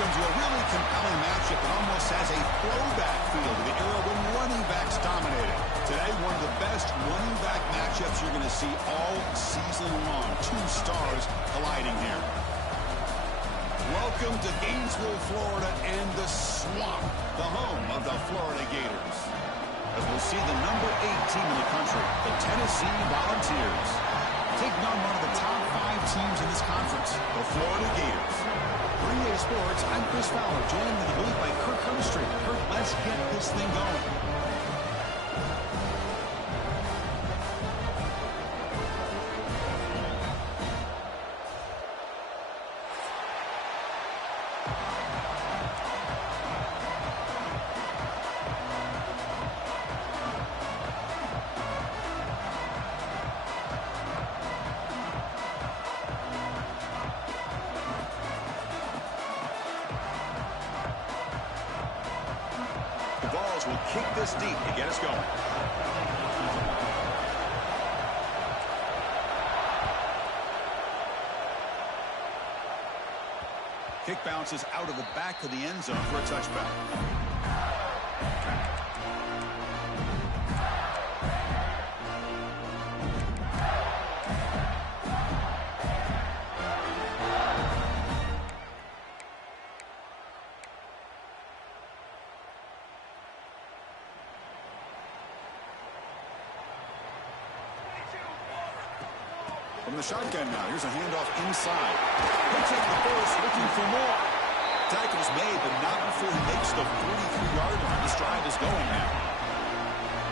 welcome to a really compelling matchup that almost has a throwback feel to the era when running backs dominated. Today, one of the best running back matchups you're going to see all season long. Two stars colliding here. Welcome to Gainesville, Florida, and the Swamp, the home of the Florida Gators. As we'll see the number 8 team in the country, the Tennessee Volunteers, taking on one of the top 5 teams in this conference, the Florida Gators. For EA Sports, I'm Chris Fowler, joined in the booth by Kirk Herbstreit. Kirk, let's get this thing going. Will kick this deep to get us going. Kick bounces out of the back of the end zone for a touchback. From the shotgun now, here's a handoff inside. He'll take the first, looking for more. Tackle's made, but not before he makes the 43-yard line. This drive is going now.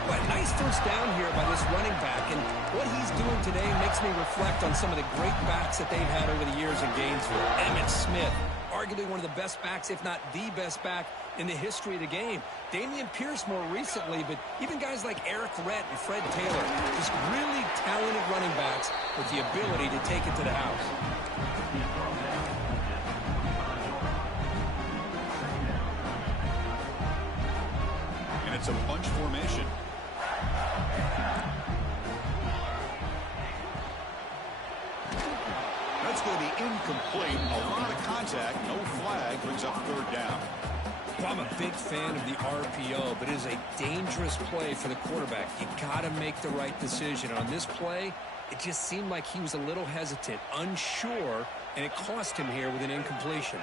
Well, nice first down here by this running back, and what he's doing today makes me reflect on some of the great backs that they've had over the years in Gainesville. Emmitt Smith, arguably one of the best backs, if not the best back in the history of the game. Dameon Pierce more recently, but even guys like Eric Rhett and Fred Taylor, just really talented running backs with the ability to take it to the house. And it's a bunch formation. That's going to be incomplete. A lot of contact, no flag, brings up third down. Well, I'm a big fan of the RPO, but it is a dangerous play for the quarterback. You got to make the right decision. On this play, it just seemed like he was a little hesitant, unsure, and it cost him here with an incompletion.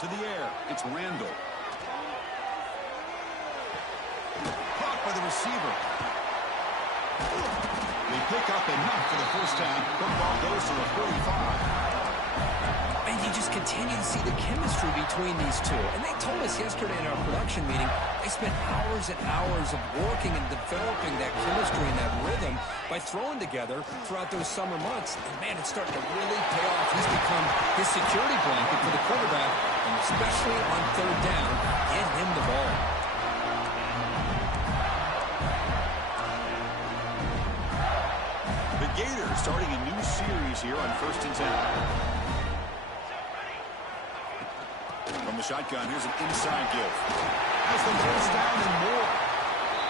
To the air, it's Randall. Caught by the receiver. They pick up enough for the first down. Football goes to the 45. And you just continue to see the chemistry between these two. And they told us yesterday in our production meeting, they spent hours and hours of working and developing that chemistry and that rhythm by throwing together throughout those summer months. And, man, it's starting to really pay off. He's become his security blanket for the quarterback, and especially on third down, get him the ball. The Gators starting a new series here on 1st and 10. From the shotgun, here's an inside give. Has the first down and more.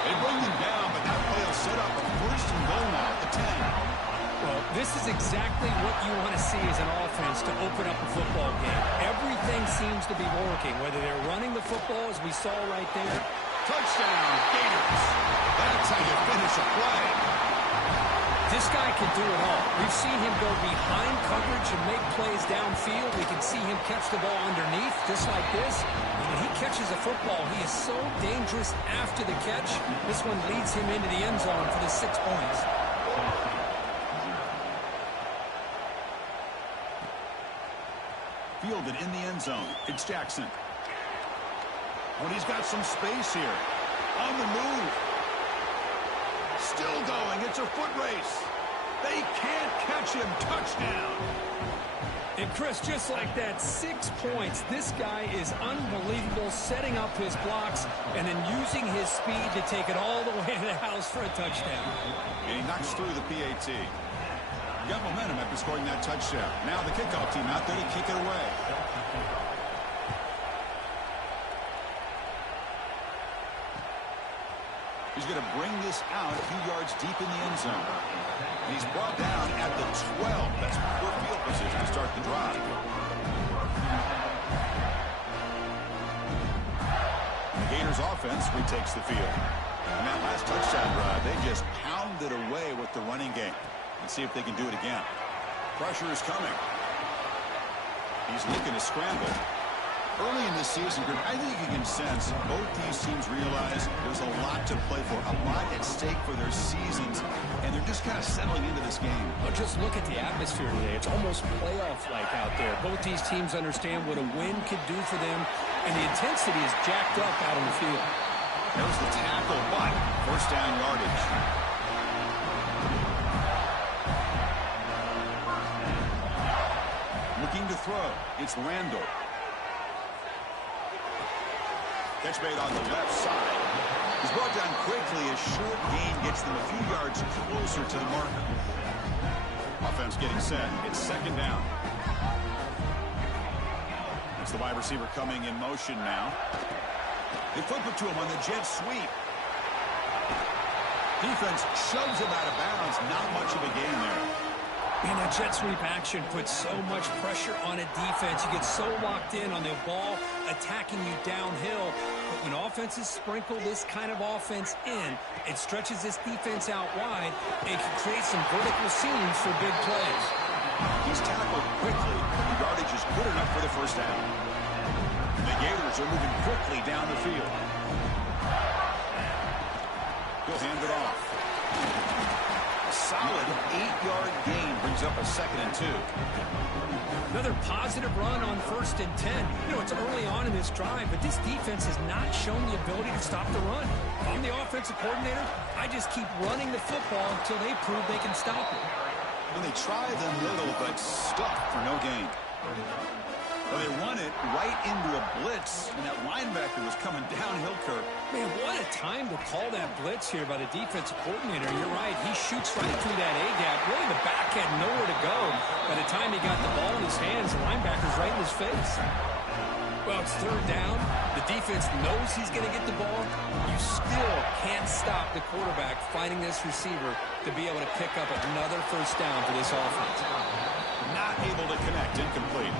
They bring them down, but that play will set up a 1st and goal now at the 10. Well, this is exactly what you want to see as an offense to open up a football game. Everything seems to be working, whether they're running the football, as we saw right there. Touchdown, Gators. That's how you finish a play. This guy can do it all. We've seen him go behind coverage and make plays downfield. We can see him catch the ball underneath, just like this. When he catches a football, he is so dangerous after the catch. This one leads him into the end zone for the 6 points. Fielded in the end zone. It's Jackson. When he's got some space here. On the move. Still going. It's a foot race. They can't catch him. Touchdown. And Chris, just like that, 6 points. This guy is unbelievable, setting up his blocks and then using his speed to take it all the way to the house for a touchdown. And he knocks through the PAT. Got momentum after scoring that touchdown. Now the kickoff team out there to kick it away. He's going to bring this out a few yards deep in the end zone. And he's brought down at the 12. That's poor field position to start the drive. Gators offense retakes the field. And that last touchdown drive, they just pounded away with the running game. Let's see if they can do it again. Pressure is coming. He's looking to scramble. Early in this season, I think you can sense both these teams realize there's a lot to play for, a lot at stake for their seasons, and they're just kind of settling into this game. Well, just look at the atmosphere today. It's almost playoff-like out there. Both these teams understand what a win could do for them, and the intensity is jacked up out on the field. There's the tackle, but first down yardage. Looking to throw. It's Randall. Catch made on the left side. He's brought down quickly. A short gain gets them a few yards closer to the marker. Offense getting set. It's second down. It's the wide receiver coming in motion now. They flip it to him on the jet sweep. Defense shoves him out of bounds. Not much of a gain there. Man, that jet sweep action puts so much pressure on a defense. You get so locked in on the ball attacking you downhill. But when offenses sprinkle this kind of offense in, it stretches this defense out wide and can create some vertical seams for big plays. He's tackled quickly, but the yardage is good enough for the first down. The Gators are moving quickly down the field. He'll hand it off. A solid 8-yard gain brings up a 2nd and 2. Another positive run on 1st and 10. You know, it's early on in this drive, but this defense has not shown the ability to stop the run. If I'm the offensive coordinator, I just keep running the football until they prove they can stop it. When they try the middle, but stuck for no gain. Well, they run it right into a blitz, and that linebacker was coming downhill, Kirk. Man, what a time to call that blitz here by the defensive coordinator. You're right. He shoots right through that A-gap. Really, the back had nowhere to go. By the time he got the ball in his hands, the linebacker's right in his face. Well, it's third down. The defense knows he's going to get the ball. You still can't stop the quarterback fighting this receiver to be able to pick up another first down for this offense. Not able to connect, incomplete.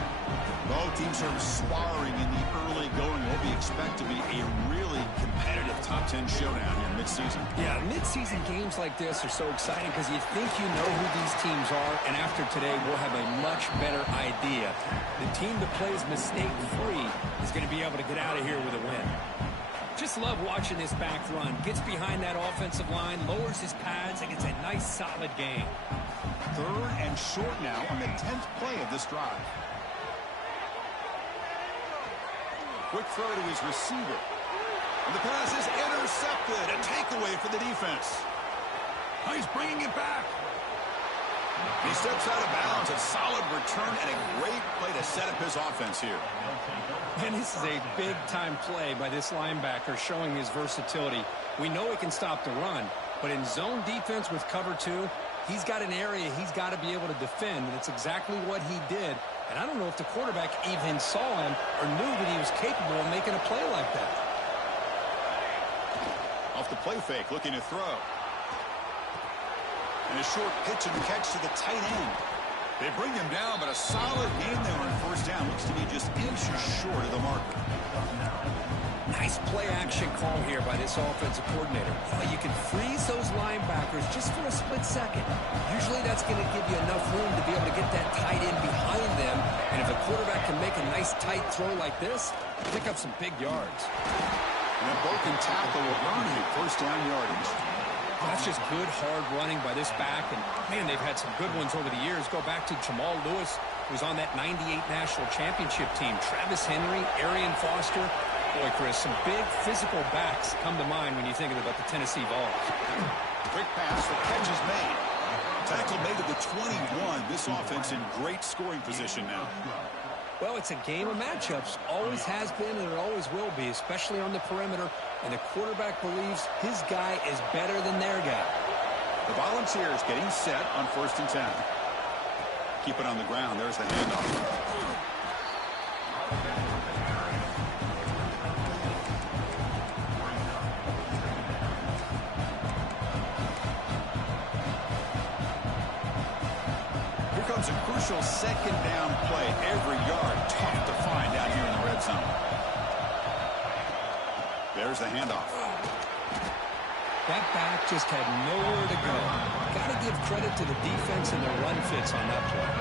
Both teams are sparring in the early going. What we expect to be a really competitive top 10 showdown here mid-season. Yeah, mid-season games like this are so exciting because you think you know who these teams are, and after today we'll have a much better idea. The team that plays mistake-free is going to be able to get out of here with a win. Just love watching this back run. Gets behind that offensive line, lowers his pads, and gets a nice solid gain. 3rd and short now on the 10th play of this drive. Quick throw to his receiver. And the pass is intercepted. A takeaway for the defense. Oh, he's bringing it back. He steps out of bounds. A solid return and a great play to set up his offense here. And this is a big-time play by this linebacker showing his versatility. We know he can stop the run, but in zone defense with cover 2, he's got an area he's got to be able to defend, and it's exactly what he did. And I don't know if the quarterback even saw him or knew that he was capable of making a play like that. Off the play fake, looking to throw. And a short pitch and catch to the tight end. They bring him down, but a solid game there on first down. Looks to be just inches short of the marker. Nice play-action call here by this offensive coordinator. Oh, you can freeze those linebackers just for a split second. Usually that's going to give you enough room to be able to get that tight end behind them. And if a quarterback can make a nice tight throw like this, pick up some big yards. And a broken tackle will earn him first down yardage. That's just good, hard running by this back. And, man, they've had some good ones over the years. Go back to Jamal Lewis, who's on that 98 National Championship team. Travis Henry, Arian Foster. Boy, Chris, some big physical backs come to mind when you think about the Tennessee Vols. Quick pass, the catch is made. Tackle made at the 21. This offense in great scoring position now. Well, it's a game of matchups. Always has been and it always will be, especially on the perimeter. And the quarterback believes his guy is better than their guy. The Volunteers getting set on 1st and 10. Keep it on the ground. There's the handoff. A crucial second down play. Every yard tough to find out here in the red zone. There's the handoff. That back just had nowhere to go. Got to give credit to the defense and their run fits on that play.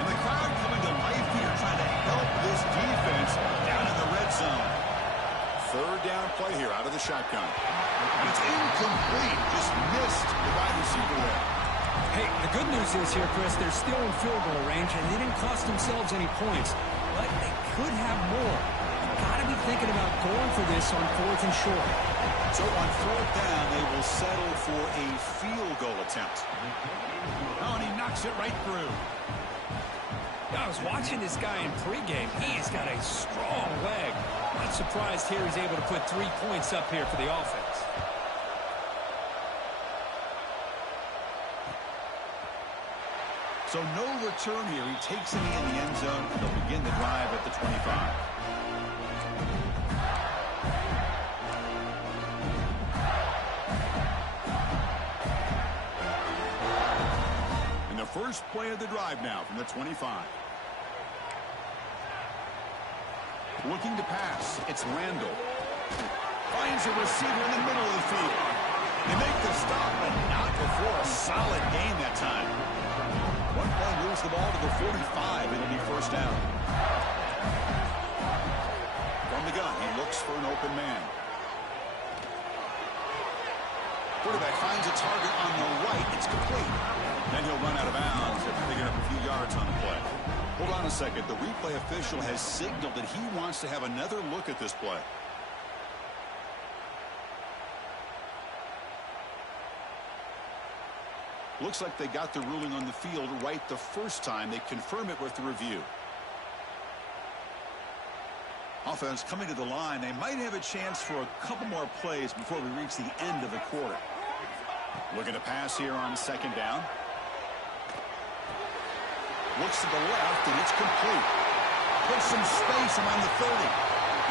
And the crowd coming to life here, trying to help this defense down in the red zone. Third down play here out of the shotgun. And it's incomplete. Just missed the wide receiver there. Hey, the good news is here, Chris, they're still in field goal range, and they didn't cost themselves any points. But they could have more. Got to be thinking about going for this on 4th and short. So on 4th down, they will settle for a field goal attempt. Oh, and he knocks it right through. I was watching this guy in pregame. He's got a strong leg. Not surprised here he's able to put 3 points up here for the offense. So no return here. He takes it in the end zone. They'll begin the drive at the 25. And the first play of the drive now from the 25. Looking to pass. It's Randall. Finds a receiver in the middle of the field. They make the stop, but not before a solid gain that time. One play moves the ball to the 45. It'll be first down. From the gun, he looks for an open man. Quarterback finds a target on the right. It's complete. Then he'll run out of bounds after picking up a few yards on the play. Hold on a second. The replay official has signaled that he wants to have another look at this play. Looks like they got the ruling on the field right the first time. They confirm it with the review. Offense coming to the line. They might have a chance for a couple more plays before we reach the end of the quarter. Looking to pass here on 2nd down. Looks to the left, and it's complete. Puts some space around the 30.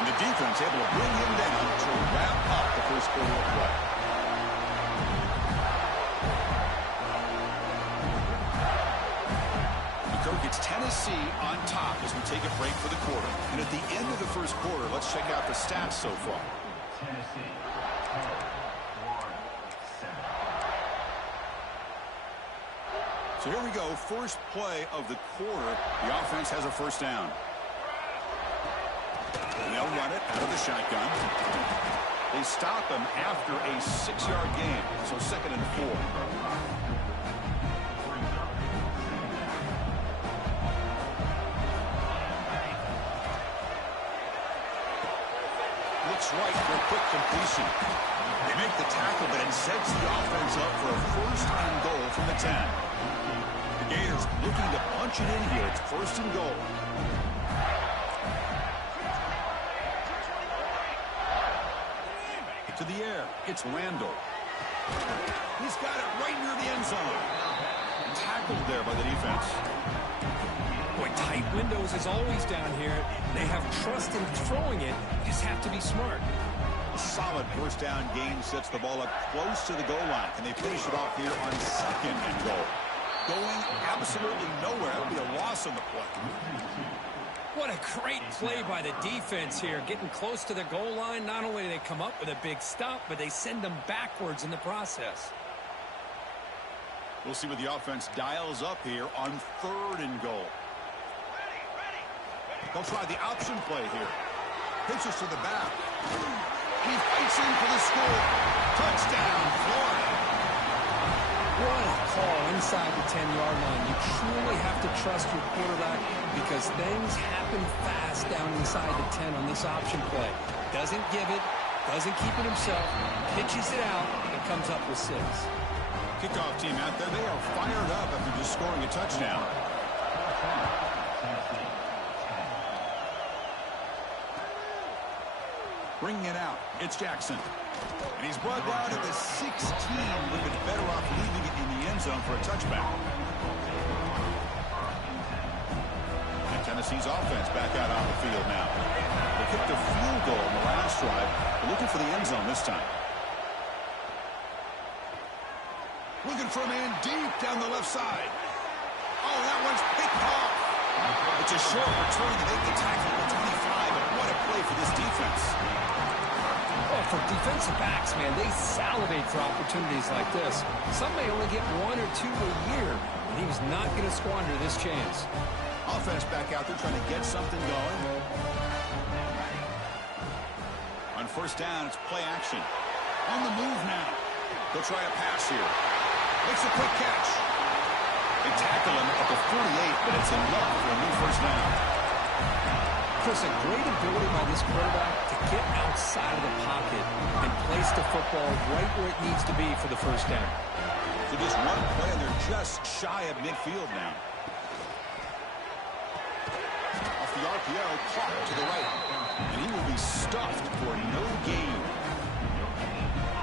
And the defense able to bring him down to wrap up the first quarter of play. It's Tennessee on top as we take a break for the quarter. And at the end of the first quarter, let's check out the stats so far. Tennessee. So here we go. First play of the quarter. The offense has a first down. And they'll run it out of the shotgun. They stop him after a 6-yard gain. So 2nd and 4. Right for a quick completion. They make the tackle, but it sets the offense up for a 1st and goal from the 10. The Gators looking to punch it in here. It's 1st and goal. To the air. It's Randall. He's got it right near the end zone. Tackled there by the defense. Boy, tight windows as always down here. They have trust in throwing it. You just have to be smart. Solid first down gain sets the ball up close to the goal line. And they finish it off here on 2nd and goal. Going absolutely nowhere. That'll be a loss on the play. What a great play by the defense here. Getting close to the goal line. Not only do they come up with a big stop, but they send them backwards in the process. We'll see what the offense dials up here on 3rd and goal. They'll try the option play here. Pitches to the back. He fights in for the score. Touchdown, Florida. What a call inside the 10-yard line. You truly have to trust your quarterback because things happen fast down inside the 10 on this option play. Doesn't give it, doesn't keep it himself, pitches it out, and comes up with 6. Kickoff team out there. They are fired up after just scoring a touchdown. Bringing it out. It's Jackson. And he's brought down at the 16. Would have been better off leaving it in the end zone for a touchback. And Tennessee's offense back out on the field now. They kicked a field goal in the last drive. They're looking for the end zone this time. Looking for a man deep down the left side. Oh, that one's picked off. It's a short return to make the tackle at the 25. And what a play play for this defense. Well, for defensive backs, man, they salivate for opportunities like this. Some may only get 1 or 2 a year, and he was not going to squander this chance. Offense back out there trying to get something going. On first down, it's play action. On the move now. They'll try a pass here. Makes a quick catch. They tackle him at the 48, but it's enough for a new first down. Chris, a great ability by this quarterback to get outside of the pocket and place the football right where it needs to be for the first down. So just one play, and they're just shy of midfield now. Off the RPO, caught to the right. And he will be stuffed for no gain.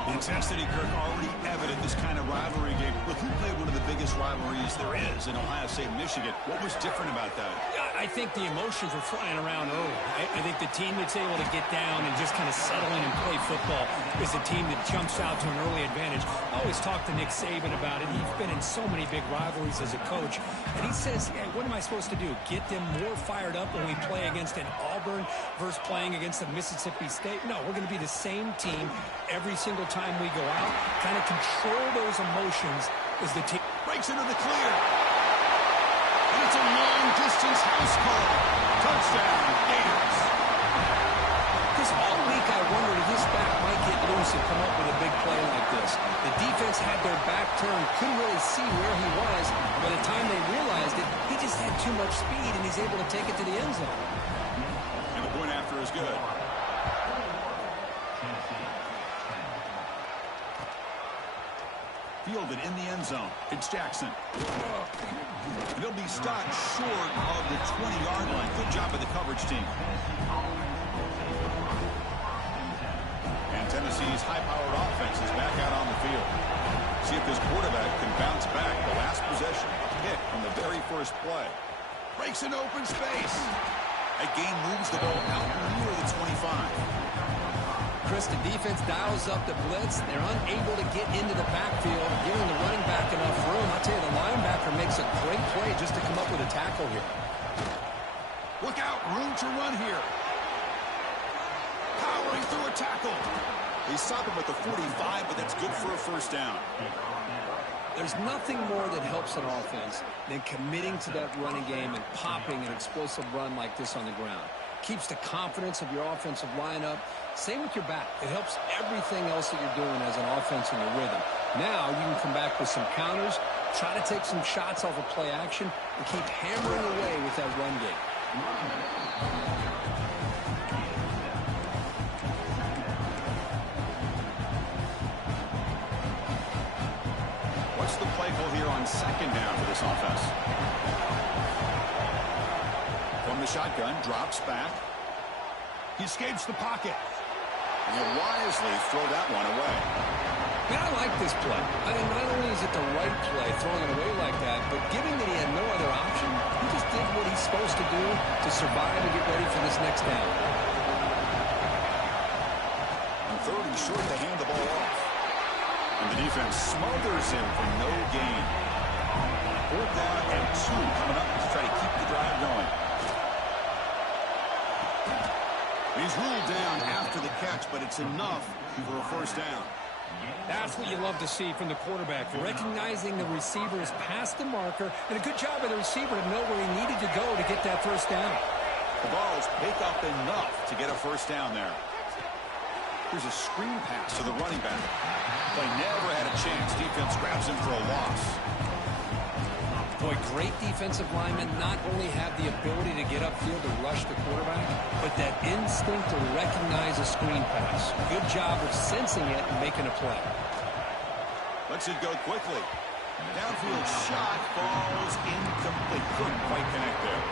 The intensity, Kirk, already evident this kind of rivalry game. Look, who played one of the biggest rivalries there is in Ohio State, Michigan? What was different about that? I think the emotions were flying around early. I think the team that's able to get down and just kind of settle in and play football is the team that jumps out to an early advantage. I always talk to Nick Saban about it. He's been in so many big rivalries as a coach. And he says, hey, what am I supposed to do? Get them more fired up when we play against an Auburn versus playing against a Mississippi State? No, we're going to be the same team every single time we go out. Kind of control those emotions as the team breaks into the clear. And it's a long-distance house call. Touchdown, Gators. Because all week I wondered if this back might get loose and come up with a big play like this. The defense had their back turned, couldn't really see where he was. By the time they realized it, he just had too much speed, and he's able to take it to the end zone. And the point after is good. Fielded in the end zone. It's Jackson. They'll be stopped short of the 20-yard line. Good job by the coverage team. And Tennessee's high-powered offense is back out on the field. See if this quarterback can bounce back. The last possession, a pick from the very first play. Breaks an open space. That gain moves the ball out near the 25. Chris, the defense dials up the blitz. They're unable to get into the backfield, giving the running back enough room. I tell you, the linebacker makes a great play just to come up with a tackle here. Look out, room to run here. Powering through a tackle. They stop him at the 45, but that's good for a first down. There's nothing more that helps an offense than committing to that running game and popping an explosive run like this on the ground. Keeps the confidence of your offensive lineup. Same with your back. It helps everything else that you're doing as an offense in your rhythm. Now you can come back with some counters, try to take some shots off of play action, and keep hammering away with that run game. What's the play call here on second down for this offense? From the shotgun, drops back. He escapes the pocket. And he'll wisely throw that one away. Man, I like this play. Not only is it the right play, throwing it away like that, but given that he had no other option, he just did what he's supposed to do to survive and get ready for this next down. On third and short, they hand the ball off. And the defense smothers him for no gain. Fourth down and 2 coming up to try to keep the drive going. He's ruled down after the catch, but it's enough for a first down. That's what you love to see from the quarterback, recognizing the receiver is past the marker, and a good job by the receiver to know where he needed to go to get that first down. The balls pick up enough to get a first down there. Here's a screen pass to the running back. Play never had a chance. Defense grabs him for a loss. Boy, great defensive linemen not only have the ability to get upfield to rush the quarterback, but that instinct to recognize a screen pass. Good job of sensing it and making a play. Lets it go quickly. Downfield shot falls incomplete. Couldn't quite connect there.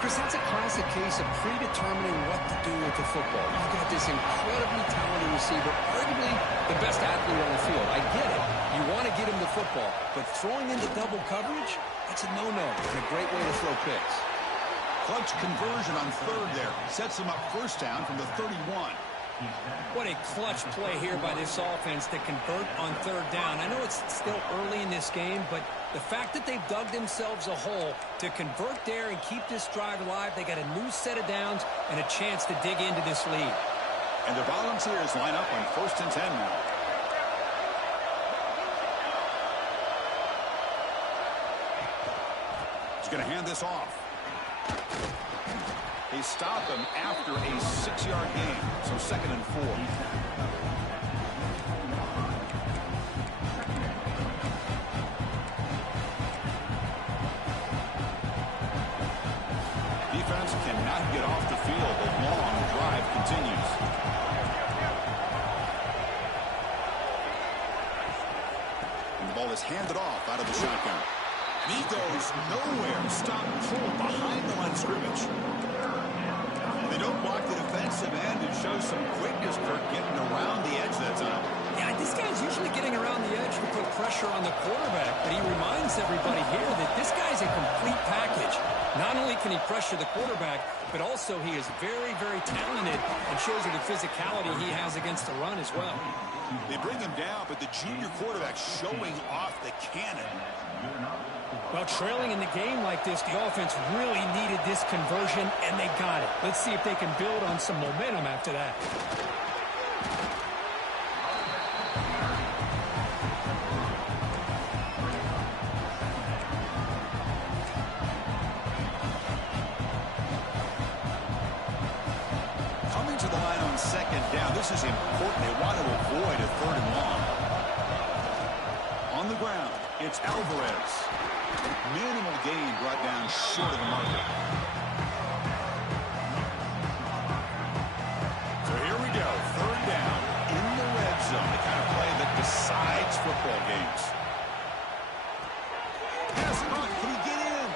Chris, that's a classic case of predetermining what to do with the football. You've got this incredibly talented receiver, arguably the best athlete on the field. I get it. You want to get him the football, but throwing into double coverage, that's a no-no and a great way to throw picks. Clutch conversion on third there. Sets him up first down from the 31. What a clutch play here by this offense to convert on third down. I know it's still early in this game, but the fact that they've dug themselves a hole to convert there and keep this drive alive, they got a new set of downs and a chance to dig into this lead. And the Volunteers line up on 1st and 10 now. He's going to hand this off. They stop him after a 6-yard gain, so 2nd and 4. Defense cannot get off the field. The long drive continues. And the ball is handed off out of the shotgun. And he goes nowhere. Stop cold behind the line of scrimmage. They don't block the defensive end and show some quickness, Kirk, getting around the edge that time. Yeah, this guy's usually getting around the edge to put pressure on the quarterback, but he reminds everybody here that this guy's a complete package. Not only can he pressure the quarterback, but also he is very, very talented and shows you the physicality he has against the run as well. They bring him down, but the junior quarterback showing off the cannon. Well, trailing in the game like this, the offense really needed this conversion, and they got it. Let's see if they can build on some momentum after that. Coming to the line on 2nd down, this is important. They want to avoid a 3rd and long. On the ground, it's Alvarez. Minimal gain brought down short of the marker. So here we go, 3rd down in the red zone. The kind of play that decides football games. Yes, Hunt, can he get in?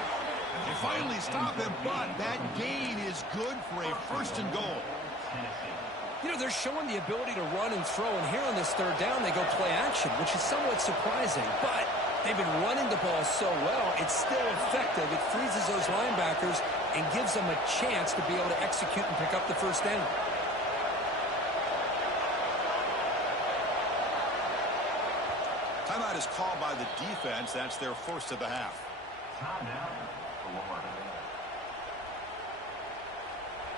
They finally stop him, but that gain is good for a 1st and goal. You know, they're showing the ability to run and throw, and here on this 3rd down, they go play action, which is somewhat surprising, but they've been running the ball so well, it's still effective. It freezes those linebackers and gives them a chance to be able to execute and pick up the 1st down. Timeout is called by the defense. That's their 1st of the half.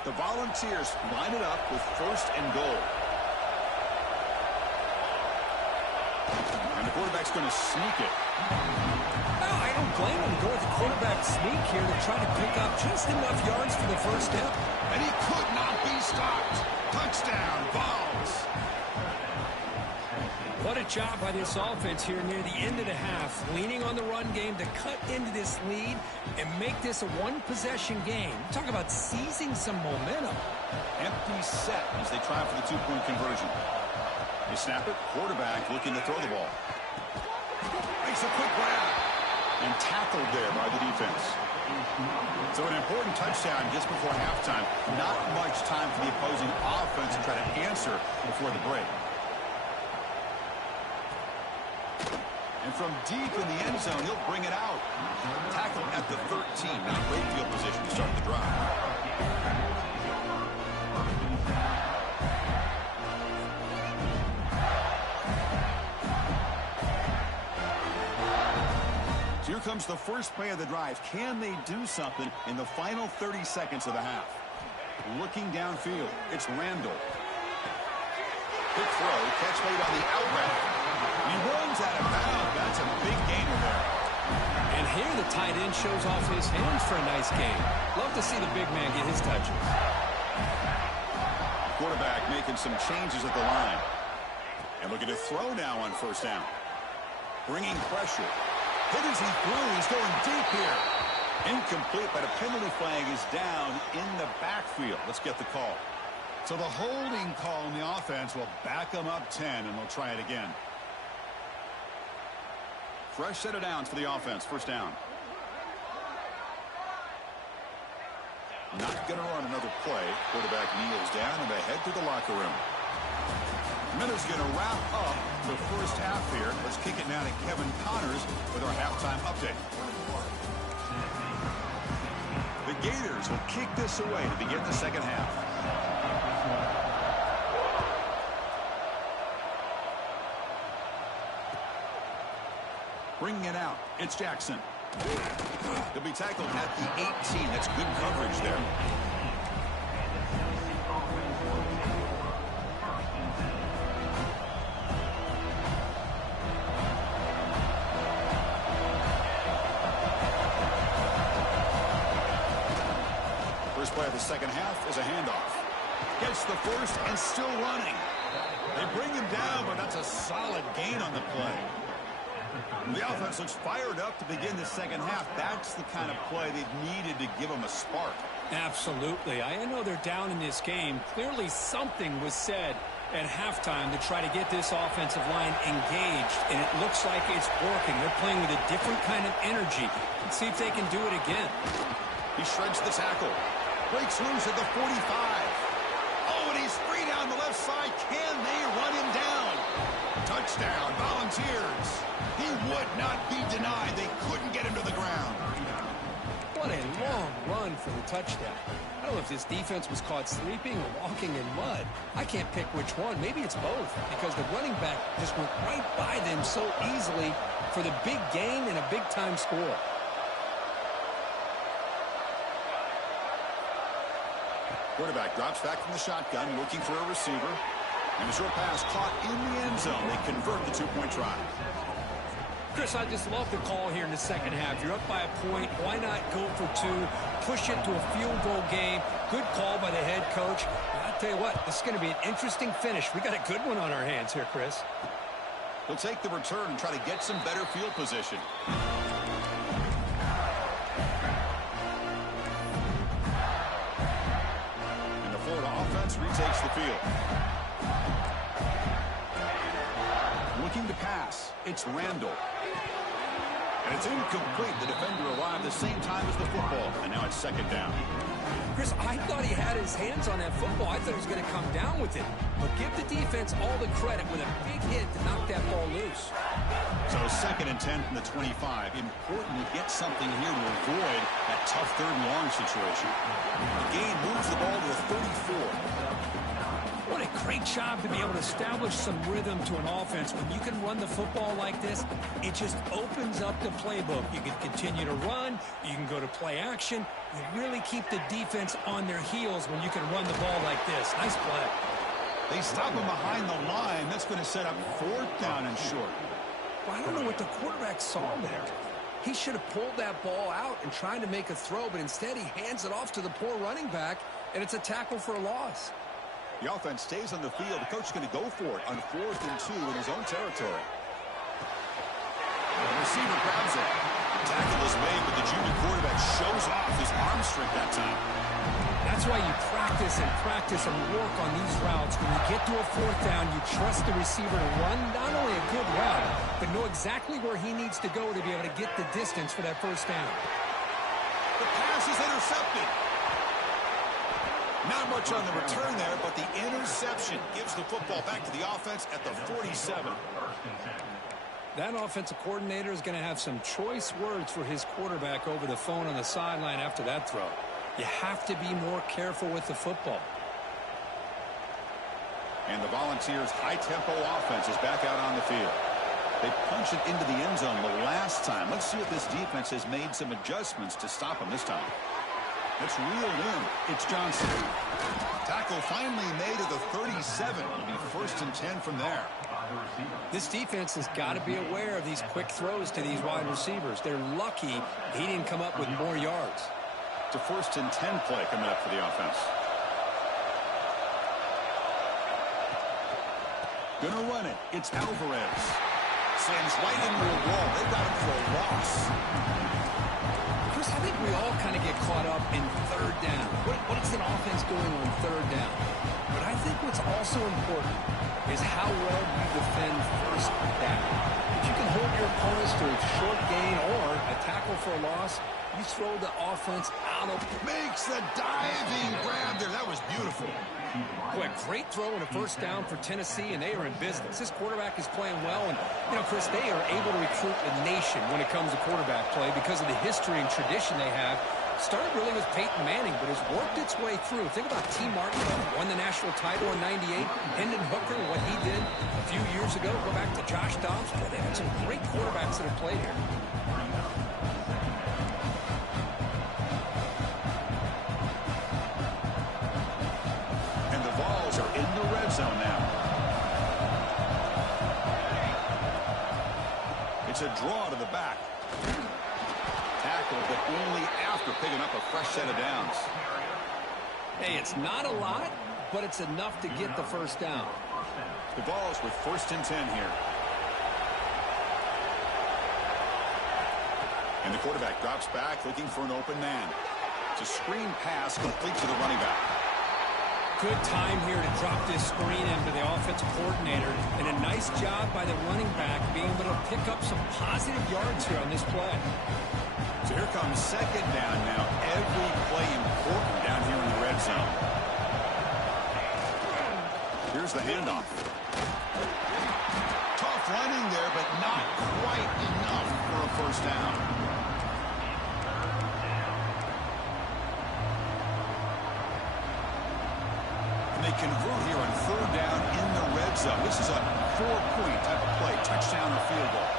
The Volunteers line it up with 1st and goal. And the quarterback's going to sneak it. Well, I don't blame him. Go with the quarterback sneak here to try to pick up just enough yards for the 1st down. And he could not be stopped. Touchdown, Vols. What a job by this offense here near the end of the half, leaning on the run game to cut into this lead and make this a one-possession game. Talk about seizing some momentum. Empty set as they try for the 2-point conversion. They snap it. Quarterback looking to throw the ball. Makes a quick grab. And tackled there by the defense. So an important touchdown just before halftime. Not much time for the opposing offense to try to answer before the break. And from deep in the end zone, he'll bring it out. Tackle at the 13. Now great field position to start the drive. Here comes the first play of the drive. Can they do something in the final 30 seconds of the half? Looking downfield, it's Randall. Quick throw, catch made on the out route. He runs out of bounds. That's a big gainer there. And here the tight end shows off his hands for a nice game. Love to see the big man get his touches. Quarterback making some changes at the line. And looking to throw now on 1st down. Bringing pressure. Hit as he threw. He's going deep here. Incomplete, but a penalty flag is down in the backfield. Let's get the call. So the holding call on the offense will back them up 10, and they'll try it again. Fresh set of downs for the offense. 1st down. Not going to run another play. Quarterback kneels down, and they head to the locker room. Miller's going to wrap up the 1st half here. Let's kick it now to Kevin Connors with our halftime update. The Gators will kick this away to begin the 2nd half. Bringing it out, it's Jackson. He'll be tackled at the 18. That's good coverage there. First play of the second half is a handoff. Gets the first and still running. They bring him down, but that's a solid gain on the play. The offense looks fired up to begin the second half. That's the kind of play they needed to give them a spark. Absolutely. I know they're down in this game. Clearly something was said at halftime to try to get this offensive line engaged, and it looks like it's working. They're playing with a different kind of energy. Let's see if they can do it again. He shreds the tackle. Breaks loose at the 45. Oh, and he's free down the left side. Can they run him down? Touchdown, Volunteers. He would not be denied. They couldn't get him to the ground. What a long run for the touchdown. I don't know if this defense was caught sleeping or walking in mud. I can't pick which one. Maybe it's both, because the running back just went right by them so easily for the big gain and a big-time score. Quarterback drops back from the shotgun, looking for a receiver. And a short pass caught in the end zone. They convert the two-point try. Chris, I just love the call here in the second half. You're up by a point. Why not go for two? Push it to a field goal game. Good call by the head coach. I'll tell you what, this is going to be an interesting finish. We got a good one on our hands here, Chris. He'll take the return and try to get some better field position. And the Florida offense retakes the field. Looking to pass, it's Randall. And it's incomplete. The defender arrived the same time as the football, and now it's second down. Chris, I thought he had his hands on that football. I thought he was going to come down with it. But give the defense all the credit with a big hit to knock that ball loose. So 2nd and 10 from the 25. Important to get something here to avoid that tough third and long situation. The game moves the ball to the 34. What a great job to be able to establish some rhythm to an offense. When you can run the football like this, it just opens up the playbook. You can continue to run. You can go to play action. You really keep the defense on their heels when you can run the ball like this. Nice play. They stop him behind the line. That's going to set up 4th down and short. Well, I don't know what the quarterback saw there. He should have pulled that ball out and tried to make a throw, but instead he hands it off to the poor running back, and it's a tackle for a loss. The offense stays on the field. The coach is going to go for it on 4th and 2 in his own territory. The receiver grabs it. Tackle is made, but the junior quarterback shows off his arm strength that time. That's why you practice and work on these routes. When you get to a 4th down, you trust the receiver to run not only a good route, but know exactly where he needs to go to be able to get the distance for that 1st down. The pass is intercepted. Not much on the return there, but the interception gives the football back to the offense at the 47. That offensive coordinator is going to have some choice words for his quarterback over the phone on the sideline after that throw. You have to be more careful with the football. And the Volunteers' high-tempo offense is back out on the field. They punch it into the end zone the last time. Let's see if this defense has made some adjustments to stop them this time. It's reeled in. It's Johnson. Tackle finally made at the 37. It'll be 1st and 10 from there. This defense has got to be aware of these quick throws to these wide receivers. They're lucky he didn't come up with more yards. It's a 1st and 10 play coming up for the offense. Gonna run it. It's Alvarez. Sends right into a wall. They've got him for a loss. Chris, I think we all kind of get caught up in 3rd down. What is an offense doing on 3rd down? But I think what's also important is how well you defend 1st down. If you can hold your opponents to a short gain or a tackle for a loss, you throw the offense out of... Makes the diving grab there. That was beautiful. Boy, a great throw and a 1st down for Tennessee, and they are in business. This quarterback is playing well, and, you know, Chris, they are able to recruit the nation when it comes to quarterback play because of the history and tradition they have Started really with Peyton Manning, but has worked its way through. Think about T. Martin, won the national title in '98. Hendon Hooker, what he did a few years ago. Go back to Josh Dobbs. Boy, they've had some great quarterbacks that have played here. And the Vols are in the red zone now. It's a draw to the back. Tackle, but only after picking up a fresh set of downs. Hey, it's not a lot, but it's enough to get the first down. The Vols with 1st and 10 here. And the quarterback drops back, looking for an open man. It's a screen pass complete to the running back. Good time here to drop this screen into the offensive coordinator, and a nice job by the running back being able to pick up some positive yards here on this play. So here comes 2nd down now. Every play important down here in the red zone. Here's the handoff. Tough running there, but not quite enough for a first down. And they convert here on 3rd down in the red zone. This is a 4-point type of play, touchdown or field goal.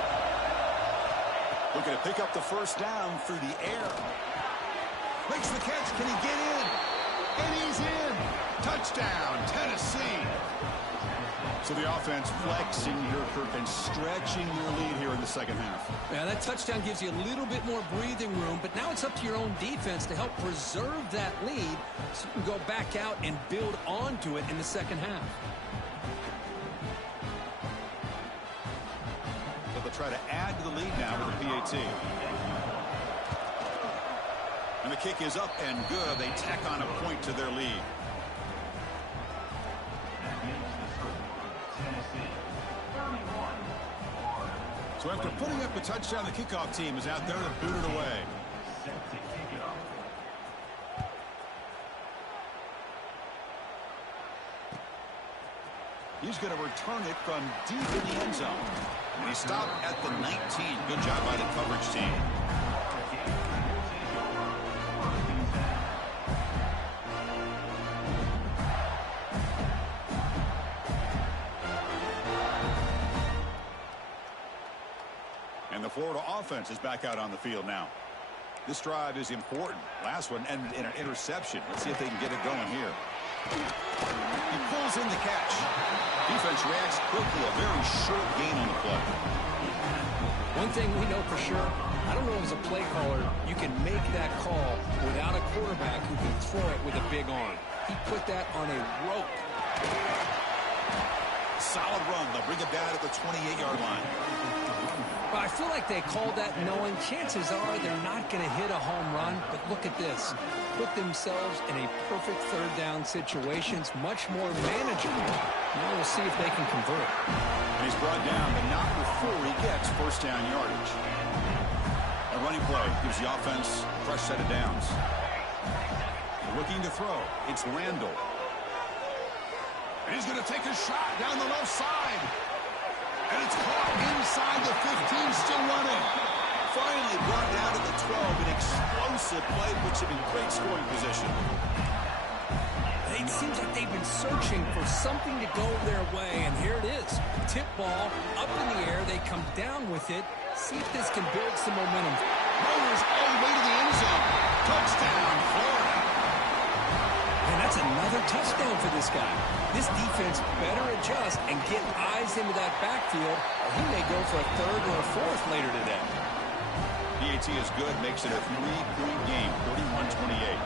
Looking to pick up the first down through the air. Makes the catch. Can he get in? And he's in. Touchdown, Tennessee. So the offense flexing here, Kirk, and stretching their lead here in the second half. Yeah, that touchdown gives you a little bit more breathing room, but now it's up to your own defense to help preserve that lead so you can go back out and build onto it in the second half. Try to add to the lead now with the PAT. And the kick is up and good. They tack on a point to their lead. So after putting up a touchdown, the kickoff team is out there to boot it away. He's going to return it from deep in the end zone. And he stopped at the 19. Good job by the coverage team. And the Florida offense is back out on the field now. This drive is important. Last one ended in an interception. Let's see if they can get it going here. He pulls in the catch. Defense reacts quickly. A very short gain on the play. One thing we know for sure, I don't know as a play caller, you can make that call without a quarterback who can throw it with a big arm. He put that on a rope. Solid run. They'll bring it down at the 28-yard line. Well, I feel like they called that knowing chances are they're not going to hit a home run. But look at this. Put themselves in a perfect 3rd down situation. It's much more manageable. Now we'll see if they can convert. And he's brought down, but not before he gets first down yardage. A running play gives the offense a fresh set of downs. Looking to throw. It's Randall. And he's going to take a shot down the left side. And it's caught inside the 15, still running. Finally brought down to the 12. An explosive play puts him in great scoring position. It seems like they've been searching for something to go their way, and here it is. Tip ball up in the air. They come down with it. See if this can build some momentum. Motors all the way to the end zone. Touchdown, Florida. And that's another touchdown for this guy. This defense better adjust and get eyes into that backfield, or he may go for a 3rd or a 4th later today. PAT is good, makes it a 3-point game, 31-28.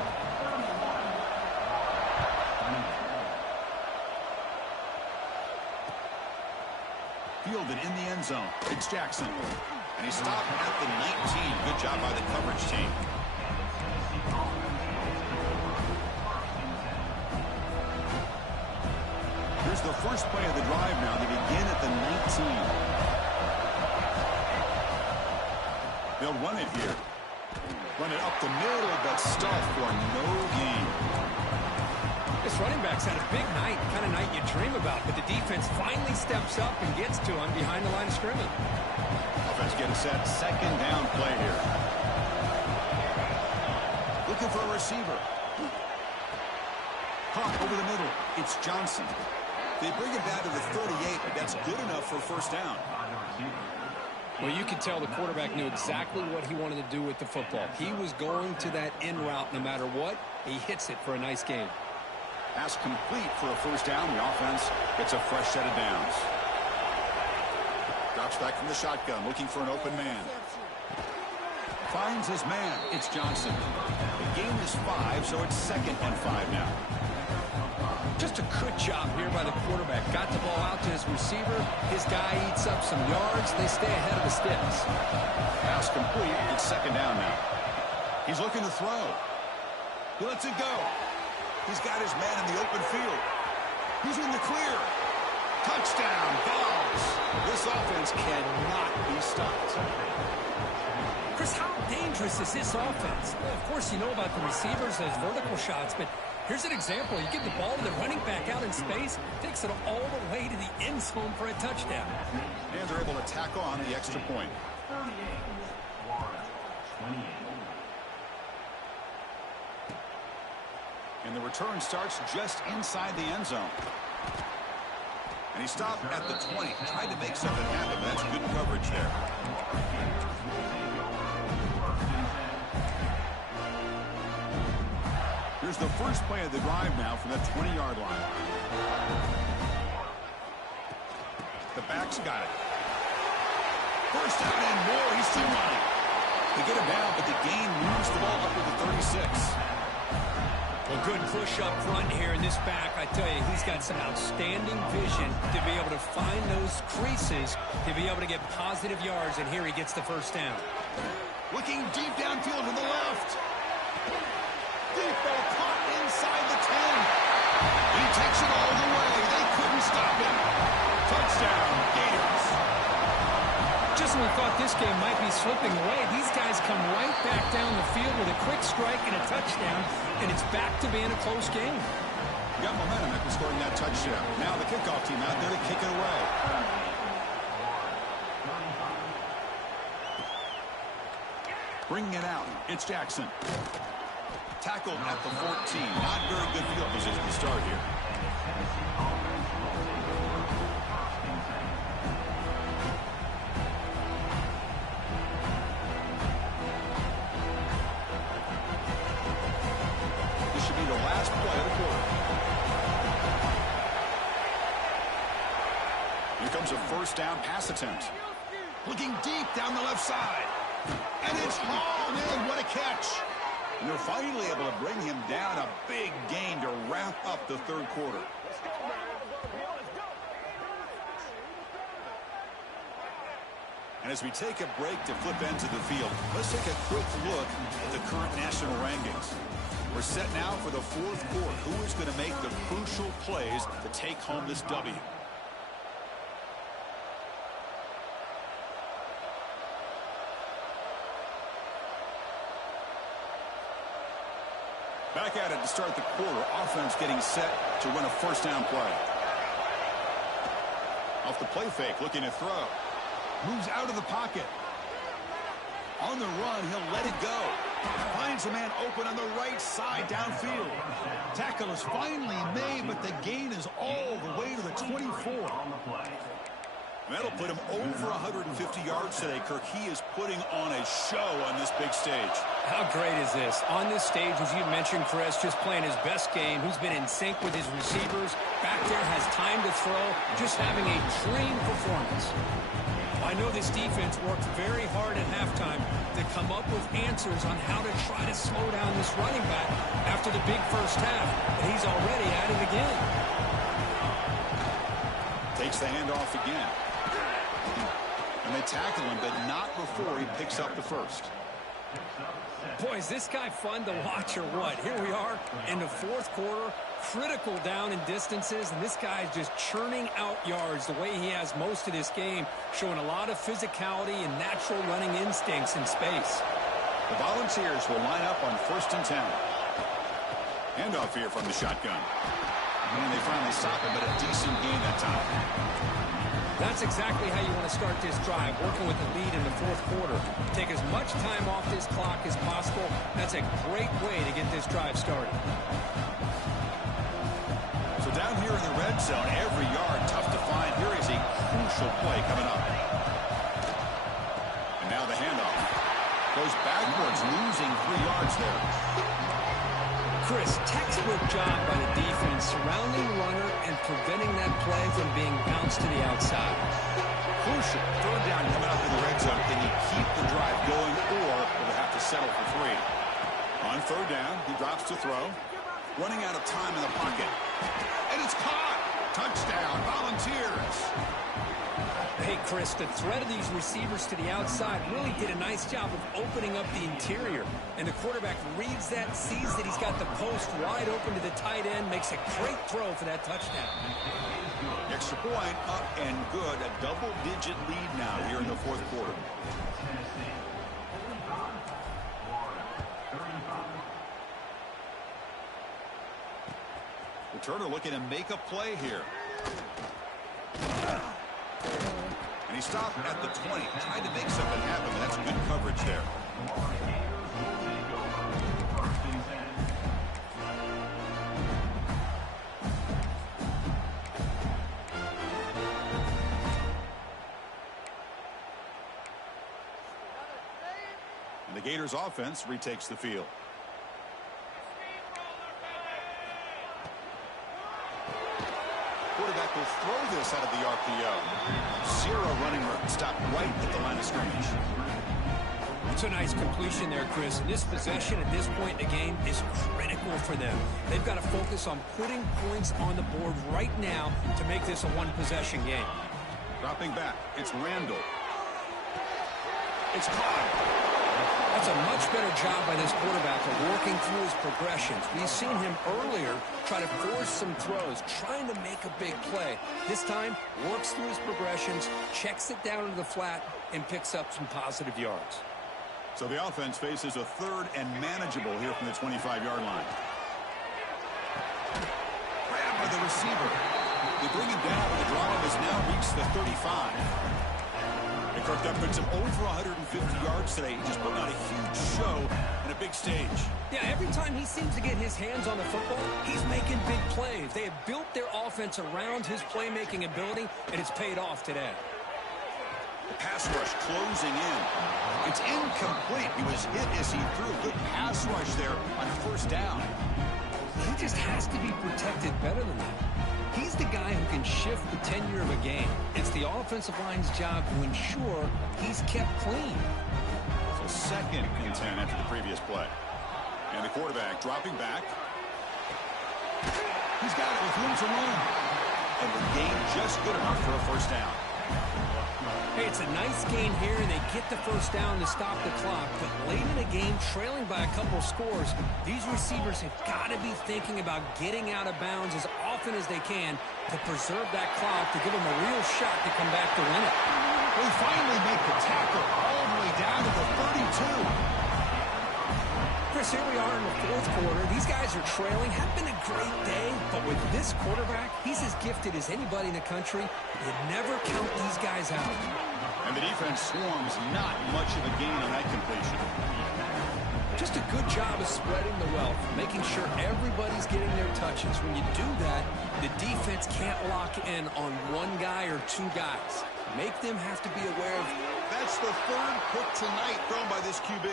Fielded in the end zone. It's Jackson. And he stopped at the 19. Good job by the coverage team. Here's the first play of the drive now. They begin at the 19. They'll run it here. Run it up the middle, but stuffed for no gain. This running back's had a big night, kind of night you dream about, but the defense finally steps up and gets to him behind the line of scrimmage. Offense getting set. 2nd down play here. looking for a receiver. Caught over the middle. It's Johnson. They bring him down to the 38, but that's good enough for a first down. Well, you could tell the quarterback knew exactly what he wanted to do with the football. He was going to that in route no matter what. He hits it for a nice gain. Pass complete for a first down. The offense gets a fresh set of downs. Drops back from the shotgun, looking for an open man. Finds his man. It's Johnson. The gain is 5, so it's 2nd and 5 now. Just a good job here by the quarterback. Got the ball out to his receiver. His guy eats up some yards. They stay ahead of the sticks. Pass complete. It's 2nd down now. He's looking to throw. He lets it go. He's got his man in the open field. He's in the clear. Touchdown, balls. This offense cannot be stopped. Chris, how dangerous is this offense? Well, of course, you know about the receivers, those vertical shots, but here's an example. You get the ball to the running back out in space, takes it all the way to the end zone for a touchdown. And they're able to tack on the extra point. And the return starts just inside the end zone. And he stopped at the 20. Tried to make something happen, but that's good coverage there. Here's the first play of the drive now from the 20-yard line. The back's got it. First down and more. He's still running. They get him down, but the gain moves the ball up to the 36. Well, good push up front here in this back. I tell you, he's got some outstanding vision to be able to find those creases, to be able to get positive yards, and here he gets the first down. Looking deep downfield to the left. Deep ball caught inside the 10. He takes it all the way. They couldn't stop him. Touchdown, Gators. Just when we thought this game might be slipping away, these guys come right back down the field with a quick strike and a touchdown, and it's back to being a close game. Got momentum after scoring that touchdown. Now the kickoff team out there to kick it away. Bringing it out, it's Jackson. Tackled at the 14. Not very good field position to start here. This should be the last play of the quarter. Here comes a first down pass attempt. Looking deep down the left side. And it's hauled in. What a catch. And they're finally able to bring him down. A big gain to wrap up the third quarter. And as we take a break to flip ends of the field, let's take a quick look at the current national rankings. We're set now for the fourth quarter. Who is going to make the crucial plays to take home this W? Back at it to start the quarter. Offense getting set to run a first down play. Off the play fake, looking to throw. Moves out of the pocket. On the run, he'll let it go. Finds a man open on the right side downfield. Tackle is finally made, but the gain is all the way to the 24. That'll put him over 150 yards today, Kirk. He is putting on a show on this big stage. How great is this? On this stage, as you mentioned, Chris, just playing his best game. He's been in sync with his receivers. Back there, has time to throw. Just having a dream performance. I know this defense worked very hard at halftime to come up with answers on how to try to slow down this running back after the big first half. And he's already at it again. Takes the handoff again. And they tackle him, but not before he picks up the first. Boy, is this guy fun to watch or what? Here we are in the fourth quarter, critical down in distances, and this guy is just churning out yards the way he has most of this game, showing a lot of physicality and natural running instincts in space. The Volunteers will line up on 1st and 10. Handoff here from the shotgun. And they finally stop him, but a decent gain that time. That's exactly how you want to start this drive, working with the lead in the fourth quarter. Take as much time off this clock as possible. That's a great way to get this drive started. So down here in the red zone, every yard tough to find. Here is a crucial play coming up. And now the handoff. Goes backwards, losing 3 yards there. Chris, textbook job by the defense surrounding the runner and preventing that play from being bounced to the outside. Crucial. Third down coming up in the red zone. Can he keep the drive going, or will they have to settle for 3? On third down, he drops to throw. Running out of time in the pocket. And it's caught. Touchdown, Volunteers. Hey, Chris, the threat of these receivers to the outside really did a nice job of opening up the interior. And the quarterback reads that, sees that he's got the post wide open to the tight end, makes a great throw for that touchdown. Extra point up and good. A double-digit lead now here in the fourth quarter. Turner looking to make a play here. And he stopped at the 20. Tried to make something happen, but that's good coverage there. And the Gators offense retakes the field. Quarterback will throw this out of the RPO. 0 running room. Stopped right at the line of scrimmage. It's a nice completion there, Chris. This possession at this point in the game is critical for them. They've got to focus on putting points on the board right now to make this a one-possession game. Dropping back. It's Randall. It's caught. That's a much better job by this quarterback of working through his progressions. We've seen him earlier try to force some throws, trying to make a big play. This time, works through his progressions, checks it down to the flat, and picks up some positive yards. So the offense faces a third and manageable here from the 25-yard line. Grabbed by the receiver. They bring him down, but the drive has now reached the 35. Kirk puts him over 150 yards today. He just put on a huge show and a big stage. Yeah, every time he seems to get his hands on the football, he's making big plays. They have built their offense around his playmaking ability, and it's paid off today. The pass rush closing in. It's incomplete. He was hit as he threw. Good pass rush there on first down. He just has to be protected better than that. He's the guy who can shift the tenure of a game. It's the offensive line's job to ensure he's kept clean. So 2nd and 10 after the previous play. And the quarterback dropping back. He's got it with room to run. And the gain just good enough for a first down. Hey, it's a nice gain here, and they get the first down to stop the clock. But late in the game, trailing by a couple scores, these receivers have got to be thinking about getting out of bounds as often as they can to preserve that clock, to give them a real shot to come back to win it. We finally make the tackle all the way down to the 32. Chris, here we are in the fourth quarter. These guys are trailing. Had been a great day, but with this quarterback, he's as gifted as anybody in the country. You never count these guys out. And the defense swarms, not much of a gain on that completion. Just a good job of spreading the wealth, making sure everybody's getting their touches. When you do that, the defense can't lock in on one guy or 2 guys. Make them have to be aware of. That's the 3rd pick tonight thrown by this QB.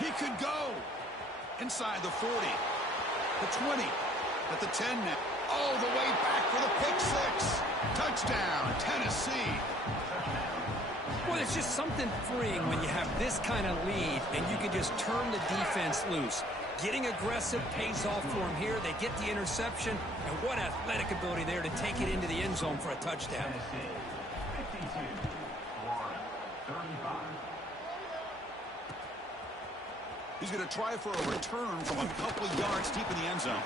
He could go. Inside the 40, the 20, at the 10 now. All the way back for the pick 6. Touchdown, Tennessee. Well, it's just something freeing when you have this kind of lead and you can just turn the defense loose. Getting aggressive pays off for them here. They get the interception, and what athletic ability there to take it into the end zone for a touchdown. He's going to try for a return from a couple of yards deep in the end zone.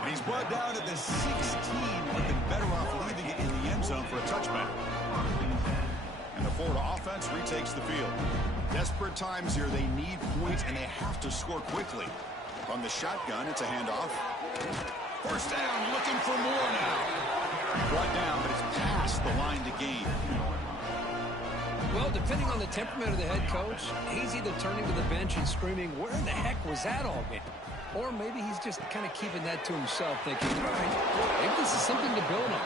And he's brought down at the 16, looking better off leaving it in the end zone for a touchback. And the Florida offense retakes the field. Desperate times here. They need points, and they have to score quickly. From the shotgun, it's a handoff. First down, looking for more now. Brought down, but it's past the line to gain. Well, depending on the temperament of the head coach, he's either turning to the bench and screaming, where in the heck was that all game? Or maybe he's just kind of keeping that to himself, thinking, all right, maybe this is something to build on.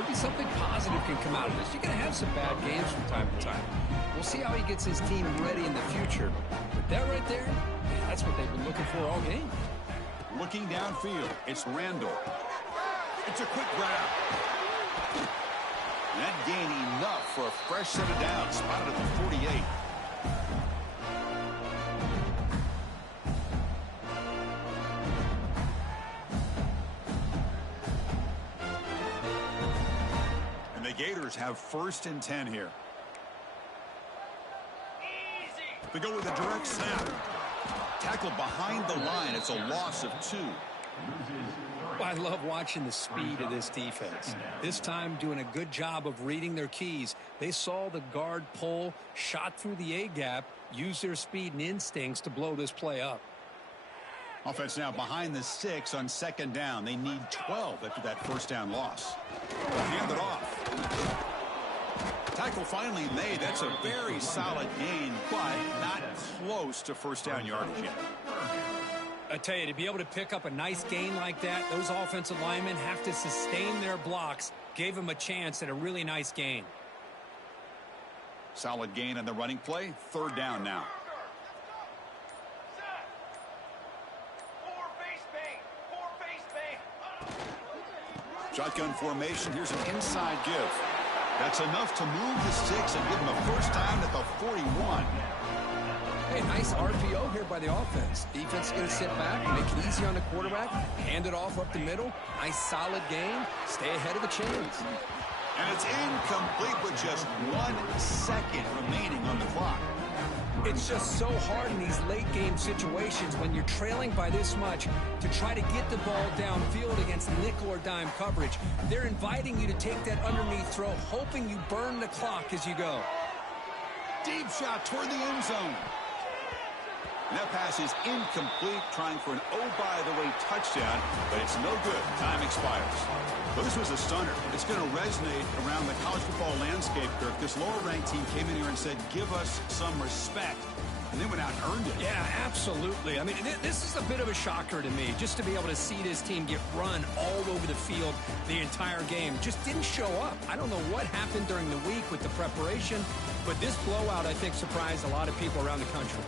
Maybe something positive can come out of this. You're going to have some bad games from time to time. We'll see how he gets his team ready in the future. But that right there, man, that's what they've been looking for all game. Looking downfield, it's Randall. It's a quick grab. That gain enough for a fresh set of downs, spotted at the 48. And the Gators have 1st and 10 here. They go with a direct snap. Tackled behind the line. It's a loss of 2. I love watching the speed of this defense. This time doing a good job of reading their keys. They saw the guard pull, shot through the A-gap, used their speed and instincts to blow this play up. Offense now behind the 6 on 2nd down. They need 12 after that 1st down loss. Hand it off. Tackle finally made. That's a very solid gain, but not close to 1st down yardage yet. I tell you, to be able to pick up a nice gain like that, those offensive linemen have to sustain their blocks. Gave them a chance at a really nice gain. Solid gain on the running play. 3rd down now. Shotgun formation. Here's an inside give. That's enough to move the sticks and give them a 1st down at the 41. Hey, nice RPO here by the offense. Defense is going to sit back, make it easy on the quarterback, hand it off up the middle. Nice solid gain. Stay ahead of the chains. And it's incomplete with just 1 second remaining on the clock. It's just so hard in these late game situations when you're trailing by this much to try to get the ball downfield against nickel or dime coverage. They're inviting you to take that underneath throw, hoping you burn the clock as you go. Deep shot toward the end zone. And that pass is incomplete, trying for an oh-by-the-way touchdown, but it's no good. Time expires. But this was a stunner. It's going to resonate around the college football landscape, Kirk. This lower-ranked team came in here and said, give us some respect. And they went out and earned it. Yeah, absolutely. I mean, this is a bit of a shocker to me, just to be able to see this team get run all over the field the entire game. Just didn't show up. I don't know what happened during the week with the preparation, but this blowout, I think, surprised a lot of people around the country.